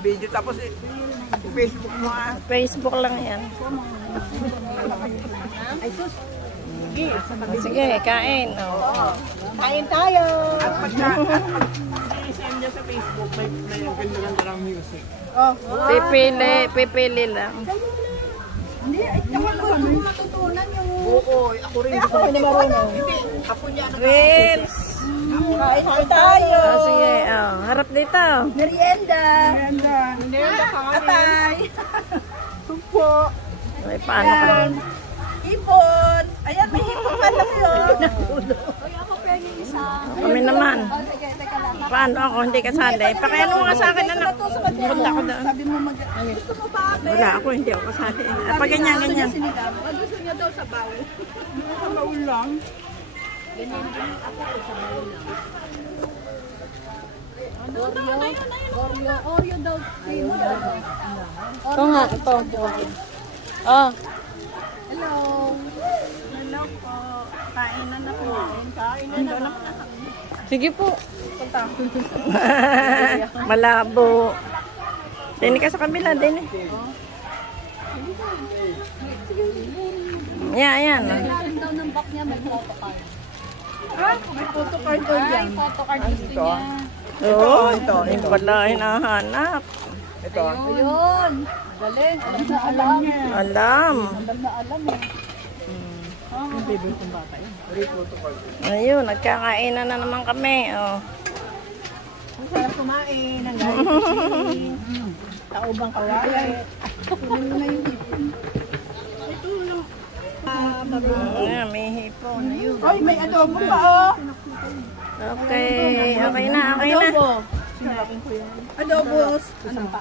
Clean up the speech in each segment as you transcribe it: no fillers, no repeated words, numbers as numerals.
video. Tapos Facebook mo ah. Facebook lang yan. Ay, sus. Sige, kain. Oh. Kain tayo. At pagka i-send niya sa Facebook, may ganda-ganda ng music. Oh. Pipili lang. Hindi, ay naman ko matutunan yung... Oo, ako rin. Ako rin marunong. Hindi, ako niya. Reels. Kain tayo. Oh, sige, oh. Harap dito. Merienda. Merienda ka kami. Atay. Sumpo. Ay, paano ka? Ipon. Ayan, may ipon pa lang yun. Kami naman. Paano ako hindi kasali? Pakiano mo ka sa akin, anak. Punta ako doon. Sabi mo gusto mo ba? Wala ako, hindi ako kasali. Pag ganyan, ganyan. Gusto niya daw sa bawo. Sa baul lang. Oreo daw. Ito nga, ito. Oh. Hello. Hello po. Kain na na po. Kain na na. Sige po. Malabo. Dini ka sa kabila, Dini. Yan. Ilalim daw ng back niya, may photocard. May photocard doon yan. May photocard gusto niya. Oo, ito pala hinahanap. Ito. Ayun. Galing. Alam na alam niya. Alam. Alam na alam eh. Yung favorite kong bata yun. May photocard. Ayun, nagkakainan na naman kami. Oh. Ang sarap kumain. Ang galing. Taubang kawali. Kunin mo na yung hipon. Ito yung... Ayan, may hipon. Ayun. Ay, may adobo pa oh. Okay, okay na. Sinapin ko yan. Adobos. Ano pa?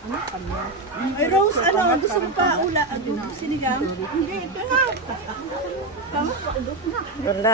Ay, Rose, ano? Gusto mo pa ula? Sinigang? Hindi, ito na. Tama? Wala.